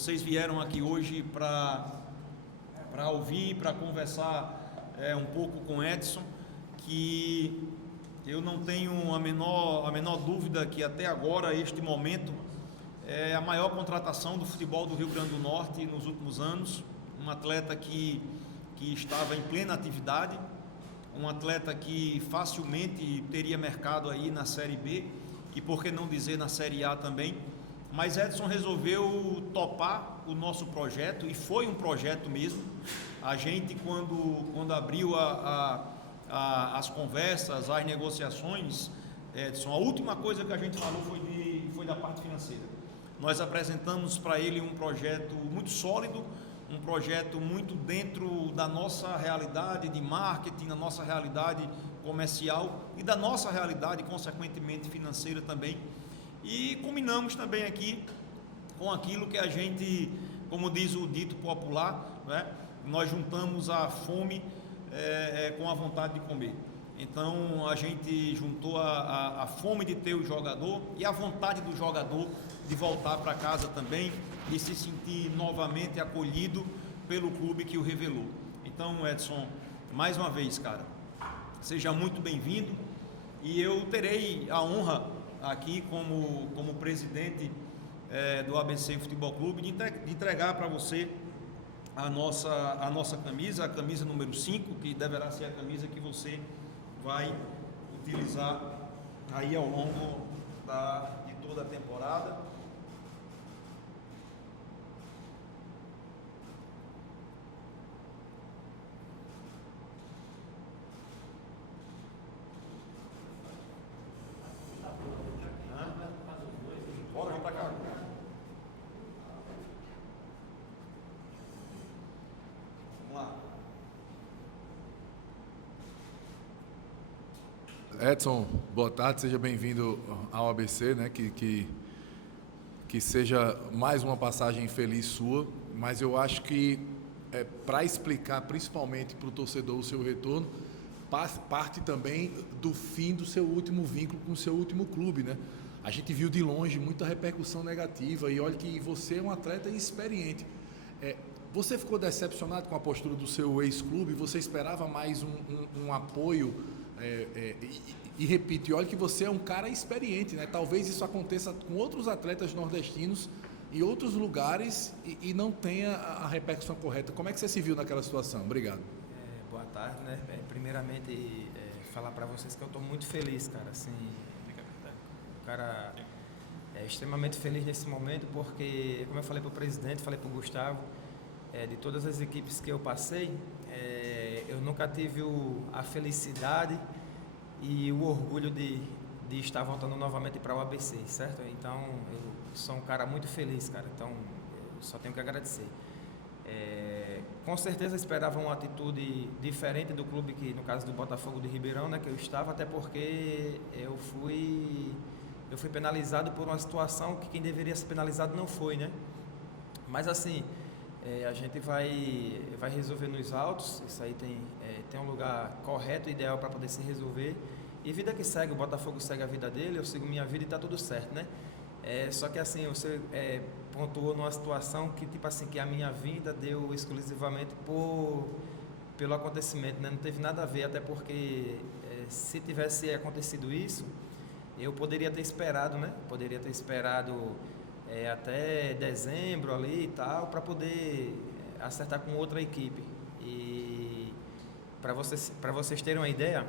vocês vieram aqui hoje para ouvir, para conversar um pouco com Edson, que eu não tenho a menor dúvida que até agora, este momento, é a maior contratação do futebol do Rio Grande do Norte nos últimos anos. Um atleta que estava em plena atividade, um atleta que facilmente teria mercado aí na Série B e por que não dizer na Série A também. Mas Edson resolveu topar o nosso projeto, e foi um projeto mesmo. A gente, quando abriu as conversas, as negociações, Edson, a última coisa que a gente falou foi da parte financeira. Nós apresentamos para ele um projeto muito sólido, um projeto muito dentro da nossa realidade de marketing, da nossa realidade comercial e da nossa realidade, consequentemente, financeira também. E combinamos também aqui com aquilo que a gente, como diz o dito popular, né? Nós juntamos a fome com a vontade de comer. Então a gente juntou a fome de ter o jogador e a vontade do jogador de voltar para casa também, de se sentir novamente acolhido pelo clube que o revelou. Então, Edson, mais uma vez, cara, seja muito bem-vindo, e eu terei a honra aqui como presidente do ABC Futebol Clube de entregar para você a nossa camisa, a camisa número 5, que deverá ser a camisa que você vai utilizar aí ao longo de toda a temporada. Bora, vem pra cá. Vamos lá. Edson, boa tarde, seja bem-vindo ao ABC, né? Que seja mais uma passagem feliz sua, mas eu acho que para explicar principalmente para o torcedor o seu retorno, parte também do fim do seu último vínculo com o seu último clube, né? A gente viu de longe muita repercussão negativa, e olha que você é um atleta experiente. Você ficou decepcionado com a postura do seu ex-clube? Você esperava mais um apoio? E repito, olha que você é um cara experiente, né? Talvez isso aconteça com outros atletas nordestinos em outros lugares e não tenha a repercussão correta. Como é que você se viu naquela situação? Obrigado. Boa tarde, né? Primeiramente, falar para vocês que eu estou muito feliz, cara. Assim, o cara é extremamente feliz nesse momento, porque, como eu falei para o presidente, falei para o Gustavo, de todas as equipes que eu passei, eu nunca tive a felicidade e o orgulho de estar voltando novamente para o ABC, certo? Então, eu sou um cara muito feliz, cara. Então, eu só tenho que agradecer. Com certeza esperava uma atitude diferente do clube, que no caso do Botafogo de Ribeirão, né, que eu estava, até porque eu fui penalizado por uma situação que quem deveria ser penalizado não foi, né? Mas assim, a gente vai resolver nos autos. Isso aí tem um lugar correto e ideal para poder se resolver, e vida que segue, o Botafogo segue a vida dele, eu sigo minha vida e está tudo certo, né? Só que assim, você pontuou numa situação que, tipo assim, que a minha vinda deu exclusivamente pelo acontecimento, né? Não teve nada a ver, até porque se tivesse acontecido isso, eu poderia ter esperado, né? Poderia ter esperado até dezembro ali e tal, para poder acertar com outra equipe. E para vocês terem uma ideia,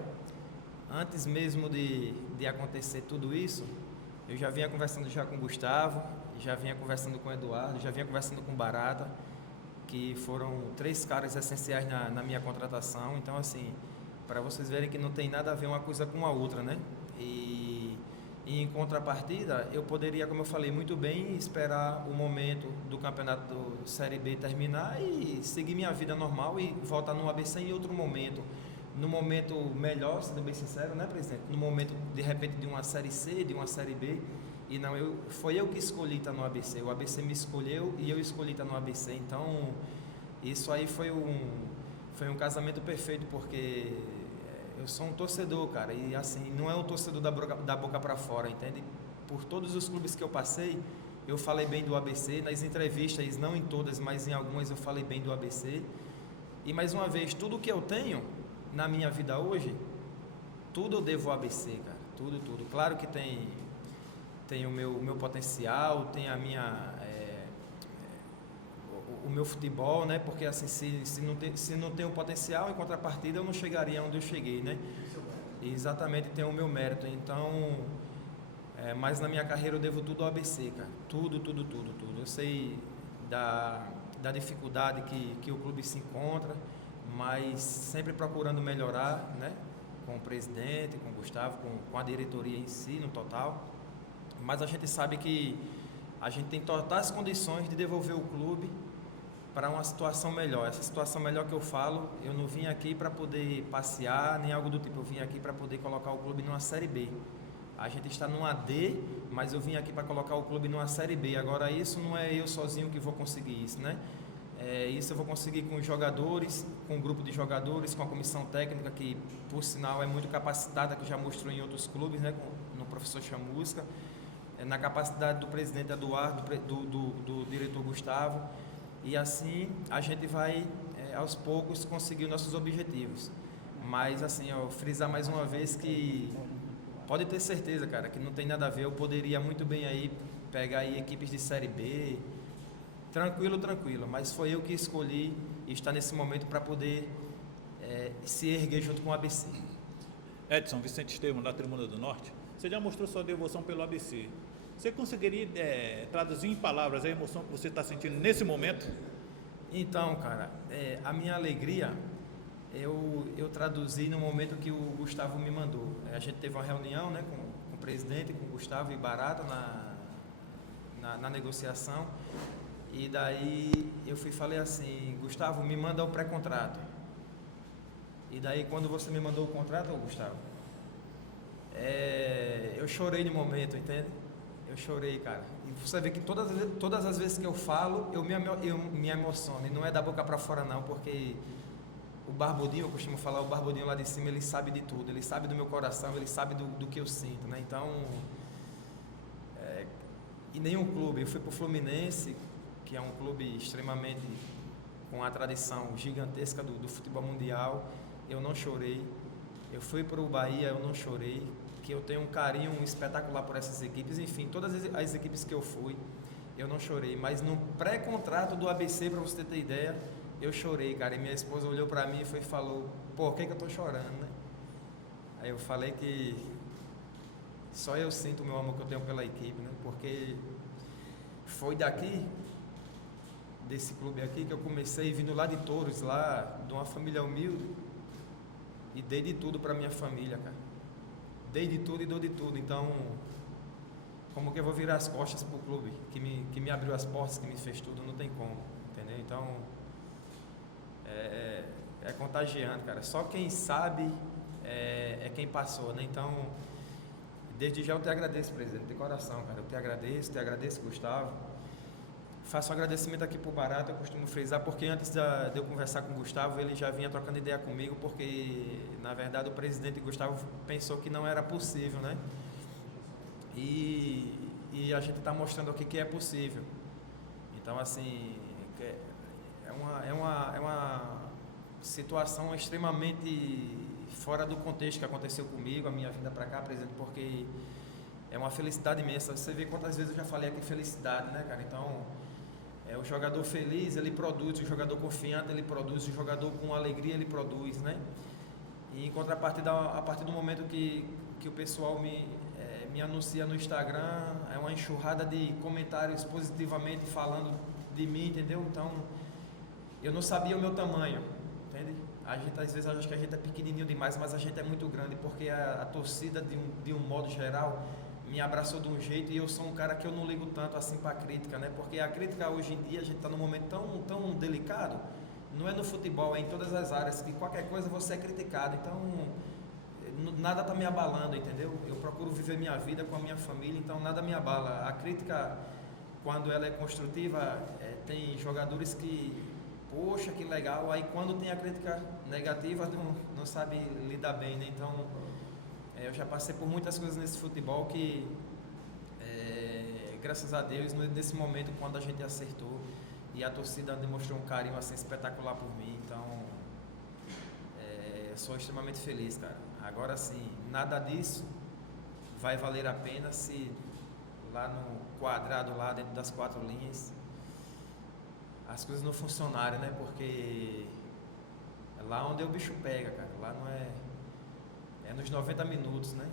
antes mesmo de acontecer tudo isso, eu já vinha conversando já com o Gustavo, já vinha conversando com o Eduardo, já vinha conversando com o Barata, que foram 3 caras essenciais na minha contratação. Então, assim, para vocês verem que não tem nada a ver uma coisa com a outra, né? E em contrapartida, eu poderia, como eu falei, muito bem esperar o momento do campeonato do Série B terminar e seguir minha vida normal e voltar no ABC em outro momento. No momento melhor, sendo bem sincero, né, presidente? No momento, de repente, de uma Série C, de uma Série B. E não, foi eu que escolhi estar no ABC. O ABC me escolheu e eu escolhi estar no ABC. Então, isso aí foi um casamento perfeito, porque eu sou um torcedor, cara. E assim, não é um torcedor da boca para fora, entende? Por todos os clubes que eu passei, eu falei bem do ABC, nas entrevistas, não em todas, mas em algumas eu falei bem do ABC. E mais uma vez, tudo que eu tenho na minha vida hoje, tudo eu devo ao ABC, cara. Tudo. Claro que tem o meu potencial, tem a minha... o meu futebol, né? Porque assim, se não tem o potencial, em contrapartida eu não chegaria onde eu cheguei, né? Exatamente, tem o meu mérito. Então, mas na minha carreira eu devo tudo ao ABC, cara. Tudo. Eu sei da dificuldade que o clube se encontra, mas sempre procurando melhorar, né? Com o presidente, com o Gustavo, com a diretoria em si, no total. Mas a gente sabe que a gente tem totais condições de devolver o clube para uma situação melhor. Essa situação melhor que eu falo, eu não vim aqui para poder passear, nem algo do tipo. Eu vim aqui para poder colocar o clube numa Série B. A gente está numa D, mas eu vim aqui para colocar o clube numa Série B. Agora, isso não é eu sozinho que vou conseguir isso, né? Isso eu vou conseguir com os jogadores, com um grupo de jogadores, com a comissão técnica, que, por sinal, é muito capacitada, que já mostrou em outros clubes, né? No professor Chamusca, na capacidade do presidente Eduardo, do diretor Gustavo. E assim a gente vai, aos poucos, conseguir os nossos objetivos. Mas, assim, frisar mais uma vez que pode ter certeza, cara, que não tem nada a ver. Eu poderia muito bem aí pegar aí equipes de Série B, tranquilo, mas foi eu que escolhi estar nesse momento para poder se erguer junto com o ABC. Edson Vicente Estevam, da Tribuna do Norte, você já mostrou sua devoção pelo ABC. Você conseguiria traduzir em palavras a emoção que você está sentindo nesse momento? Então, cara, a minha alegria eu traduzi no momento que o Gustavo me mandou. A gente teve uma reunião, né, com o presidente, com o Gustavo e Barata na negociação. E daí eu falei assim: Gustavo, me manda o pré-contrato. E daí quando você me mandou o contrato, Gustavo, eu chorei no momento, entende? Eu chorei, cara. E você vê que todas as vezes que eu falo, eu me emociono. E não é da boca para fora não, porque o Barbudinho, eu costumo falar, o Barbudinho lá de cima, ele sabe de tudo. Ele sabe do meu coração, ele sabe do que eu sinto, né? Então, em nenhum clube, eu fui pro Fluminense, que é um clube extremamente com a tradição gigantesca do futebol mundial, eu não chorei. Eu fui para o Bahia, eu não chorei, que eu tenho um carinho espetacular por essas equipes. Enfim, todas as equipes que eu fui, eu não chorei. Mas no pré-contrato do ABC, para você ter ideia, eu chorei, cara. E minha esposa olhou para mim e falou: por que eu tô chorando, né? Aí eu falei que só eu sinto o meu amor que eu tenho pela equipe, né? Porque foi daqui, desse clube aqui, que eu comecei vindo lá de Touros, lá de uma família humilde, e dei de tudo para minha família, cara. Dei de tudo e dou de tudo. Então, como que eu vou virar as costas pro clube que me abriu as portas, que me fez tudo? Não tem como, entendeu? Então, é contagiante, cara. Só quem sabe é quem passou, né? Então, desde já eu te agradeço, presidente, de coração, cara. Eu te agradeço, Gustavo. Faço um agradecimento aqui pro Barata, eu costumo frisar, porque antes de eu conversar com o Gustavo, ele já vinha trocando ideia comigo, porque, na verdade, o presidente Gustavo pensou que não era possível, né? E a gente está mostrando aqui que é possível. Então, assim, é uma situação extremamente fora do contexto que aconteceu comigo, a minha vinda para cá, presidente, porque é uma felicidade imensa. Você vê quantas vezes eu já falei aqui felicidade, né, cara? Então, o jogador feliz, ele produz, o jogador confiante, ele produz, o jogador com alegria, ele produz, né? E em contrapartida, a partir do momento que o pessoal me anuncia no Instagram, é uma enxurrada de comentários positivamente falando de mim, entendeu? Então, eu não sabia o meu tamanho, entende? A gente às vezes acha que a gente é pequenininho demais, mas a gente é muito grande, porque a torcida, de um modo geral, me abraçou de um jeito, e eu sou um cara que eu não ligo tanto assim para a crítica, né? Porque a crítica hoje em dia, a gente está num momento tão delicado, não é no futebol, é em todas as áreas, que qualquer coisa você é criticado. Então, nada está me abalando, entendeu? Eu procuro viver minha vida com a minha família, então nada me abala. A crítica, quando ela é construtiva, tem jogadores que, poxa, que legal. Aí quando tem a crítica negativa, não sabe lidar bem, né? Então, eu já passei por muitas coisas nesse futebol que graças a Deus, nesse momento, quando a gente acertou, e a torcida demonstrou um carinho assim, espetacular por mim, então sou extremamente feliz, cara. Agora sim, nada disso vai valer a pena se lá no quadrado, lá dentro das 4 linhas, as coisas não funcionarem, né? Porque é lá onde o bicho pega, cara. Lá não é nos 90 minutos, né?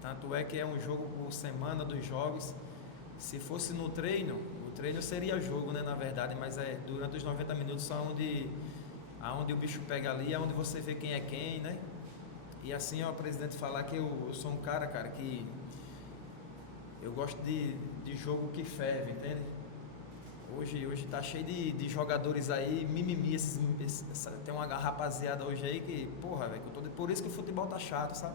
Tanto é que é um jogo por semana dos jogos. Se fosse no treino, o treino seria jogo, né? Na verdade, mas durante os 90 minutos aonde o bicho pega ali, é onde você vê quem é quem, né? E assim, ó, o presidente falar que eu sou um cara, que eu gosto de jogo que ferve, entende? Hoje tá cheio de jogadores aí, mimimi, tem uma rapaziada hoje aí que, porra, velho, por isso que o futebol tá chato, sabe?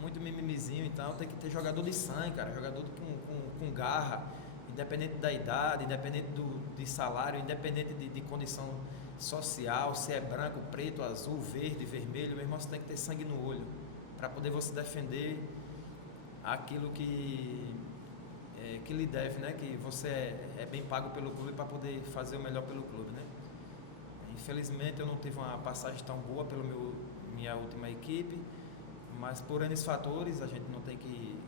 Muito mimimizinho, então tem que ter jogador de sangue, cara, jogador com garra, independente da idade, independente de salário, independente de condição social, se é branco, preto, azul, verde, vermelho, meu irmão, você tem que ter sangue no olho para poder você defender aquilo que lhe deve, né? Que você é bem pago pelo clube para poder fazer o melhor pelo clube, né? Infelizmente eu não tive uma passagem tão boa pela minha última equipe, mas por N fatores a gente não tem que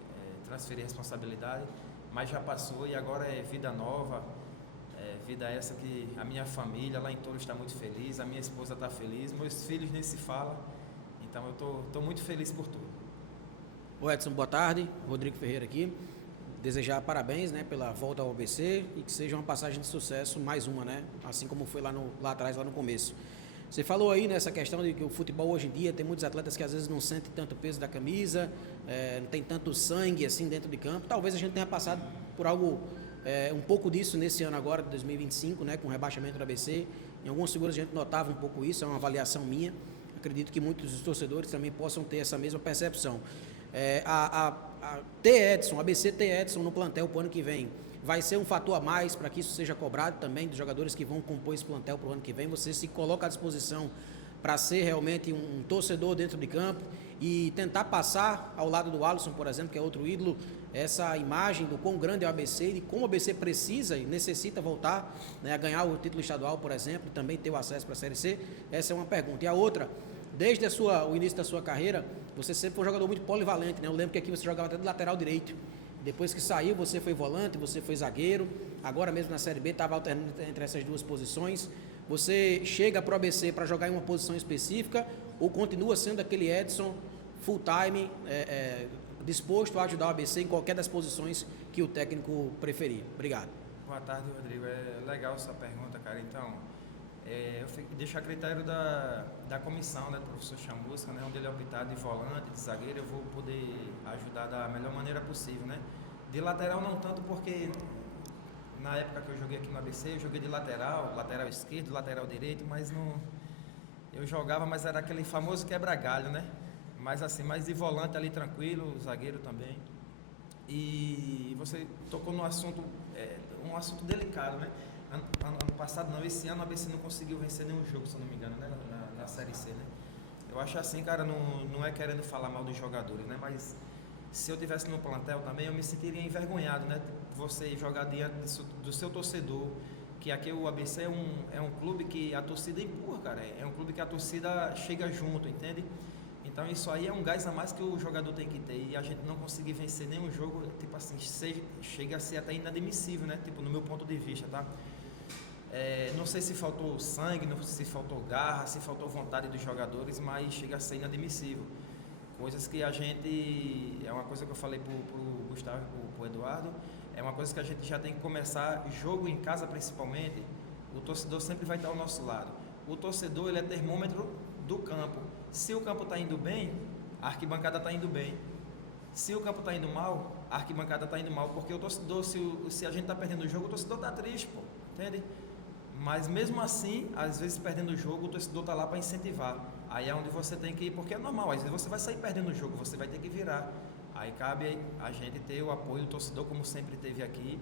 transferir responsabilidade, mas já passou e agora é vida nova. Vida essa que a minha família lá em Touro está muito feliz, a minha esposa está feliz, meus filhos nem se falam, então eu tô muito feliz por tudo. Ô Edson, boa tarde, Rodrigo Ferreira aqui, desejar parabéns, né, pela volta ao ABC e que seja uma passagem de sucesso, mais uma, né, assim como foi lá atrás, lá no começo. Você falou aí nessa questão de que o futebol hoje em dia tem muitos atletas que às vezes não sentem tanto peso da camisa, não tem tanto sangue assim dentro de campo, talvez a gente tenha passado por algo um pouco disso nesse ano agora, de 2025, né, com o rebaixamento do ABC. Em algumas figuras a gente notava um pouco isso, é uma avaliação minha. Acredito que muitos dos torcedores também possam ter essa mesma percepção. ABC ter Edson no plantel para o ano que vem, vai ser um fator a mais para que isso seja cobrado também dos jogadores que vão compor esse plantel para o ano que vem. Você se coloca à disposição para ser realmente um torcedor dentro de campo e tentar passar ao lado do Alisson, por exemplo, que é outro ídolo, essa imagem do quão grande é o ABC e como o ABC precisa e necessita voltar, né, a ganhar o título estadual, por exemplo, e também ter o acesso para a Série C. Essa é uma pergunta. E a outra, desde o início da sua carreira, você sempre foi um jogador muito polivalente, né? Eu lembro que aqui você jogava até do lateral direito. Depois que saiu, você foi volante, você foi zagueiro. Agora mesmo na Série B, estava alternando entre essas duas posições. Você chega para o ABC para jogar em uma posição específica ou continua sendo aquele Edson full time, disposto a ajudar o ABC em qualquer das posições que o técnico preferir? Obrigado. Boa tarde, Rodrigo. É legal essa pergunta, cara. Então, eu deixo a critério da comissão, né, do professor Chamusca, né, onde ele é optar de volante, de zagueiro, eu vou poder ajudar da melhor maneira possível, né? De lateral não tanto porque na época que eu joguei aqui no ABC, eu joguei de lateral esquerdo, lateral direito, mas não... Eu jogava, mas era aquele famoso quebra-galho, né? Mas assim, mais de volante ali tranquilo, zagueiro também. E você tocou num assunto, um assunto delicado, né? Ano passado não, esse ano a ABC não conseguiu vencer nenhum jogo, se eu não me engano, né? Na Série C, né? Eu acho assim, cara, não é querendo falar mal dos jogadores, né? Mas se eu tivesse no plantel também, eu me sentiria envergonhado, né? Você jogar diante do seu torcedor, que aqui o ABC é um clube que a torcida empurra, cara. É um clube que a torcida chega junto, entende? Então isso aí é um gás a mais que o jogador tem que ter. E a gente não conseguir vencer nenhum jogo, tipo assim, chega a ser até inadmissível, né? Tipo, no meu ponto de vista, tá? Não sei se faltou sangue, não sei se faltou garra, se faltou vontade dos jogadores, mas chega a ser inadmissível. Coisas que a gente... É uma coisa que eu falei pro Gustavo e pro Eduardo, é uma coisa que a gente já tem que começar, jogo em casa principalmente, o torcedor sempre vai estar ao nosso lado. O torcedor, ele é termômetro do campo. Se o campo está indo bem, a arquibancada está indo bem. Se o campo está indo mal, a arquibancada está indo mal, porque o torcedor, se a gente está perdendo o jogo, o torcedor está triste, pô, entende? Mas mesmo assim, às vezes perdendo o jogo, o torcedor está lá para incentivar. Aí é onde você tem que ir, porque é normal, às vezes você vai sair perdendo o jogo, você vai ter que virar. Aí cabe a gente ter o apoio do torcedor, como sempre teve aqui,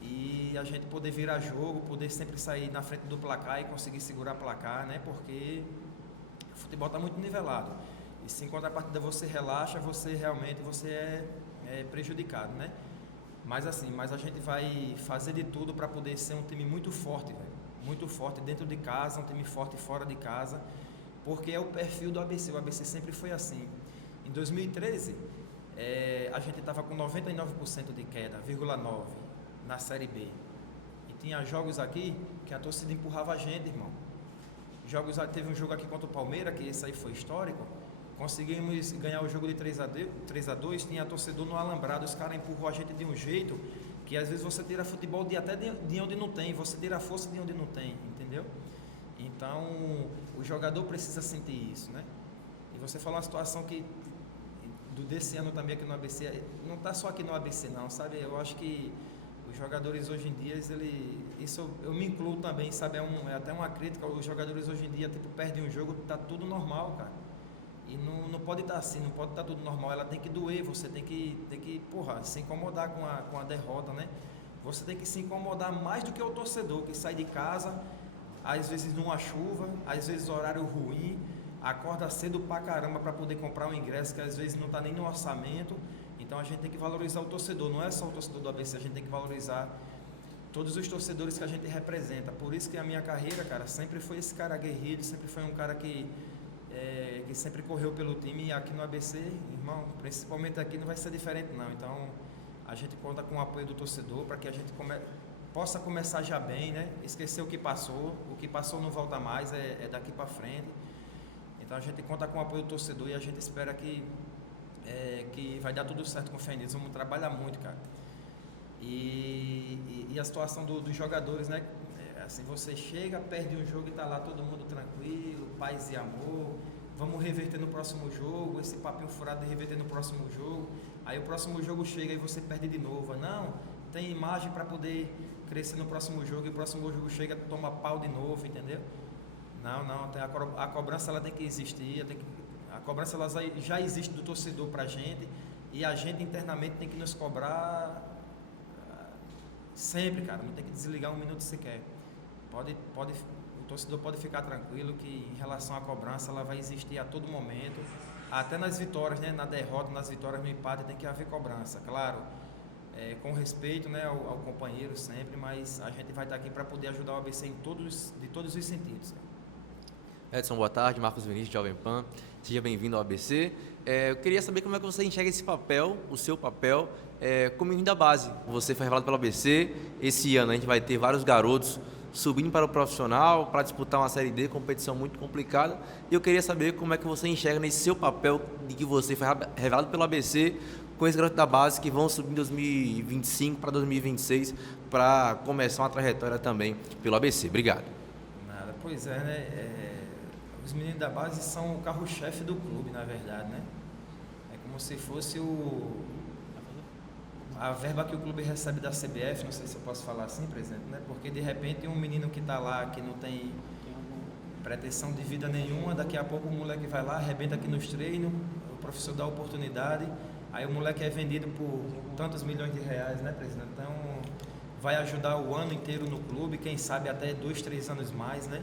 e a gente poder virar jogo, poder sempre sair na frente do placar e conseguir segurar placar, né? Porque o futebol está muito nivelado. E se em contrapartida você relaxa, você realmente é prejudicado, né? Mas assim, mas a gente vai fazer de tudo para poder ser um time muito forte, velho. Muito forte dentro de casa, um time forte fora de casa, porque é o perfil do ABC. O ABC sempre foi assim. Em 2013, a gente estava com 99% de queda, 0,9 na Série B. E tinha jogos aqui que a torcida empurrava a gente, irmão. Teve um jogo aqui contra o Palmeiras, que esse aí foi histórico. Conseguimos ganhar o jogo de 3-2, tinha torcedor no alambrado, os caras empurram a gente de um jeito que às vezes você tira futebol de onde não tem, você tira força de onde não tem, entendeu? Então, o jogador precisa sentir isso, né? E você falou uma situação que desse ano também aqui no ABC, não está só aqui no ABC não, sabe? Eu acho que os jogadores hoje em dia, isso eu me incluo também, sabe? É até uma crítica, os jogadores hoje em dia, tipo, perdem um jogo, tá tudo normal, cara. E não pode estar assim, não pode estar tudo normal, ela tem que doer, você tem que se incomodar com a derrota, né? Você tem que se incomodar mais do que o torcedor, que sai de casa, às vezes numa chuva, às vezes horário ruim, acorda cedo pra caramba para poder comprar um ingresso que às vezes não está nem no orçamento. Então a gente tem que valorizar o torcedor, não é só o torcedor do ABC, a gente tem que valorizar todos os torcedores que a gente representa. Por isso que a minha carreira, cara, sempre foi esse cara aguerrido, sempre foi um cara que sempre correu pelo time, e aqui no ABC, irmão, principalmente aqui não vai ser diferente não. Então a gente conta com o apoio do torcedor para que a gente possa começar já bem, né? Esquecer o que passou não volta mais, é daqui para frente. Então a gente conta com o apoio do torcedor e a gente espera que vai dar tudo certo com o fé em Deus. Vamos trabalhar muito, cara. E a situação dos jogadores, né? Assim, você chega, perde um jogo e tá lá todo mundo tranquilo, paz e amor. Vamos reverter no próximo jogo, esse papinho furado de reverter no próximo jogo. Aí o próximo jogo chega e você perde de novo. Não, tem imagem para poder crescer no próximo jogo, e o próximo jogo chega, toma pau de novo, entendeu? Não, a cobrança ela tem que existir, a cobrança ela já existe do torcedor pra gente, e a gente internamente tem que nos cobrar sempre, cara, não tem que desligar um minuto sequer. O torcedor pode ficar tranquilo que em relação à cobrança ela vai existir a todo momento, até nas vitórias, né? Na derrota, nas vitórias, no empate tem que haver cobrança, claro, com respeito, né, ao companheiro sempre, mas a gente vai estar aqui para poder ajudar o ABC de todos os sentidos. Edson, boa tarde. Marcos Vinícius, Jovem Pan. Seja bem-vindo ao ABC. Eu queria saber como é que você enxerga esse papel, o seu papel, como menino da base. Você foi revelado pelo ABC. Esse ano a gente vai ter vários garotos subindo para o profissional, para disputar uma Série D, competição muito complicada. E eu queria saber como é que você enxerga nesse seu papel de que você foi revelado pelo ABC com esse garoto da base que vão subir em 2025 para 2026 para começar uma trajetória também pelo ABC. Obrigado. Nada, pois é, né? Os meninos da base são o carro-chefe do clube, na verdade, né? É como se fosse a verba que o clube recebe da CBF, não sei se eu posso falar assim, presidente, né? Porque de repente um menino que está lá, que não tem pretensão de vida nenhuma, daqui a pouco o moleque vai lá, arrebenta aqui nos treinos, o professor dá a oportunidade, aí o moleque é vendido por tantos milhões de reais, né, presidente? Então vai ajudar o ano inteiro no clube, quem sabe até 2, 3 anos mais, né?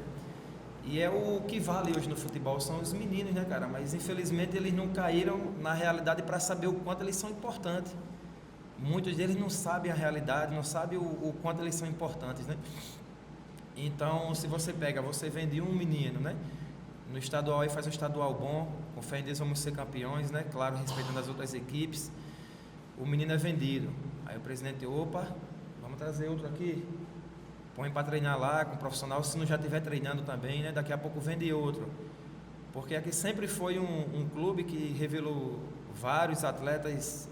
E é o que vale hoje no futebol, são os meninos, né, cara? Mas infelizmente eles não caíram na realidade para saber o quanto eles são importantes. Muitos deles não sabem a realidade, não sabem o quanto eles são importantes, né? Então, se você vende um menino, né? No estadual e faz um estadual bom, com fé em Deus vamos ser campeões, né? Claro, respeitando as outras equipes. O menino é vendido. Aí o presidente, vamos trazer outro aqui. Põe para treinar lá com o profissional, se não já estiver treinando também, né? Daqui a pouco vende outro. Porque aqui sempre foi um clube que revelou vários atletas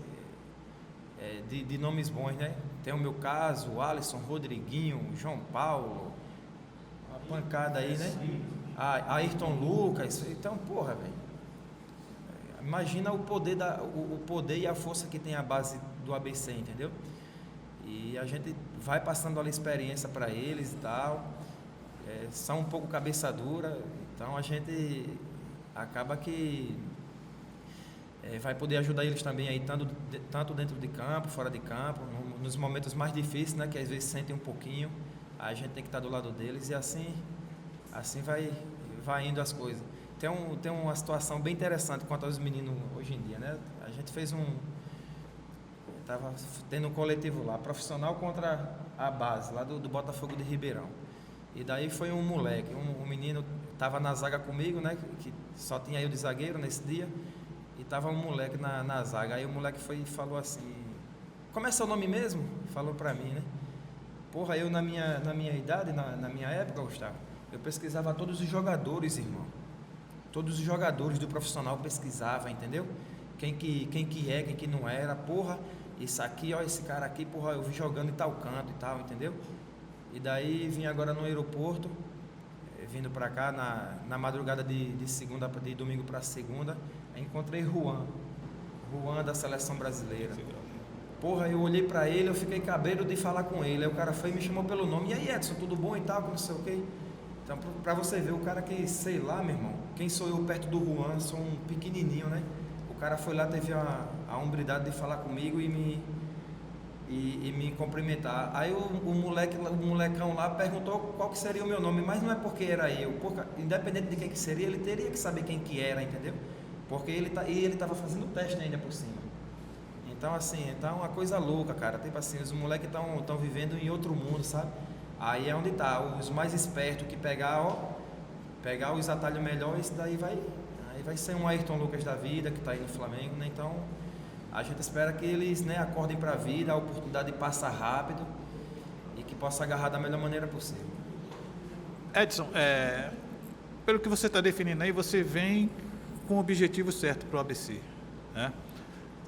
de nomes bons, né? Tem o meu caso, o Alisson, Rodriguinho, João Paulo, a pancada aí, né? A Ayrton Lucas. Então, porra, velho. Imagina o poder e a força que tem a base do ABC, entendeu? E a gente vai passando a experiência para eles e tal. São um pouco cabeça dura, então a gente acaba que vai poder ajudar eles também aí, tanto dentro de campo, fora de campo, nos momentos mais difíceis, né, que às vezes sentem um pouquinho, a gente tem que estar do lado deles e assim vai indo as coisas. Tem uma situação bem interessante quanto aos meninos hoje em dia, né? A gente fez Tava tendo um coletivo lá, profissional contra a base, lá do Botafogo de Ribeirão. E daí foi um moleque, um menino, tava na zaga comigo, né? Que só tinha eu de zagueiro nesse dia. E tava um moleque na zaga. Aí o moleque foi e falou assim: como é seu nome mesmo? Falou pra mim, né? Porra, eu na minha idade, na minha época, Gustavo, eu pesquisava todos os jogadores, irmão. Todos os jogadores do profissional pesquisava, entendeu? Quem que é, quem que não era. Porra, isso aqui, ó, esse cara aqui, porra, eu vi jogando em tal canto e tal, entendeu? E daí vim agora no aeroporto, vindo pra cá na madrugada de domingo pra segunda, encontrei Juan da seleção brasileira. Porra, eu olhei pra ele, eu fiquei cabreiro de falar com ele. Aí o cara foi e me chamou pelo nome. E aí, Edson, tudo bom e tal, não sei o quê. Então, pra você ver, o cara que, sei lá, meu irmão, quem sou eu perto do Juan? Sou um pequenininho, né? O cara foi lá, teve a hombridade de falar comigo e me cumprimentar. Aí o molecão lá perguntou qual que seria o meu nome, mas não é porque era eu. Porque, independente de quem que seria, ele teria que saber quem que era, entendeu? Porque ele estava fazendo teste ainda por cima. Então, assim, tá uma coisa louca, cara. Tipo assim, os moleques estão vivendo em outro mundo, sabe? Aí é onde tá, os mais espertos que pegar os atalhos melhores, daí vai ser um Ayrton Lucas da vida, que tá aí no Flamengo, né? Então, a gente espera que eles, né, acordem pra vida, a oportunidade passa rápido e que possa agarrar da melhor maneira possível. Edson, pelo que você está definindo aí, você vem com o objetivo certo para o ABC, né?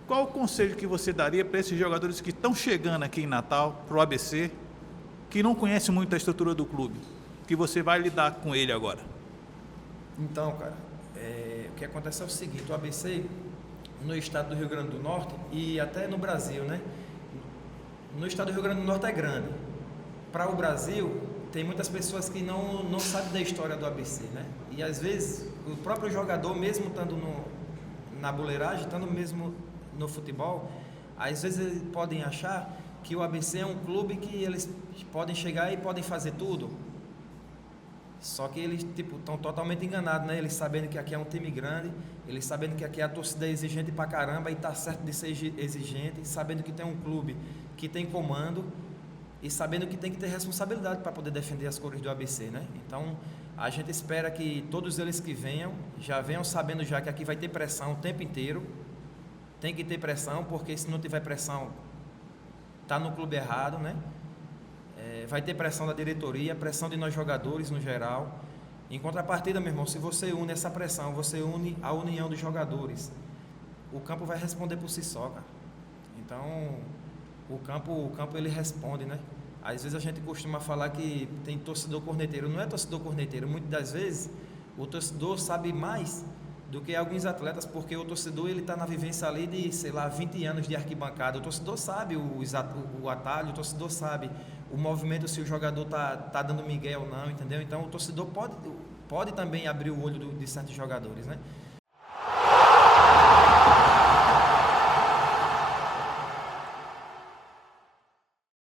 Qual o conselho que você daria para esses jogadores que estão chegando aqui em Natal, para o ABC, que não conhecem muito a estrutura do clube, que você vai lidar com ele agora? Então, cara, o que acontece é o seguinte: o ABC, no estado do Rio Grande do Norte e até no Brasil, né? No estado do Rio Grande do Norte é grande. Para o Brasil, tem muitas pessoas que não sabem da história do ABC, né? E às vezes, o próprio jogador, mesmo estando na boleiragem, estando mesmo no futebol, às vezes eles podem achar que o ABC é um clube que eles podem chegar e podem fazer tudo. Só que eles estão totalmente enganados, né? Eles sabendo que aqui é um time grande, eles sabendo que aqui a torcida é exigente pra caramba e tá certo de ser exigente, sabendo que tem um clube que tem comando e sabendo que tem que ter responsabilidade para poder defender as cores do ABC, né? Então, a gente espera que todos eles que já venham sabendo já que aqui vai ter pressão o tempo inteiro. Tem que ter pressão, porque se não tiver pressão, tá no clube errado, né? Vai ter pressão da diretoria, pressão de nós jogadores no geral. Em contrapartida, meu irmão, se você une essa pressão, você une a união dos jogadores, o campo vai responder por si só, cara. Então, o campo ele responde, né? Às vezes a gente costuma falar que tem torcedor corneteiro. Não é torcedor corneteiro. Muitas das vezes, o torcedor sabe mais do que alguns atletas, porque o torcedor ele está na vivência ali de, sei lá, 20 anos de arquibancada. O torcedor sabe o atalho, o torcedor sabe o movimento, se o jogador tá dando migué ou não, entendeu? Então o torcedor pode também abrir o olho de certos jogadores, né?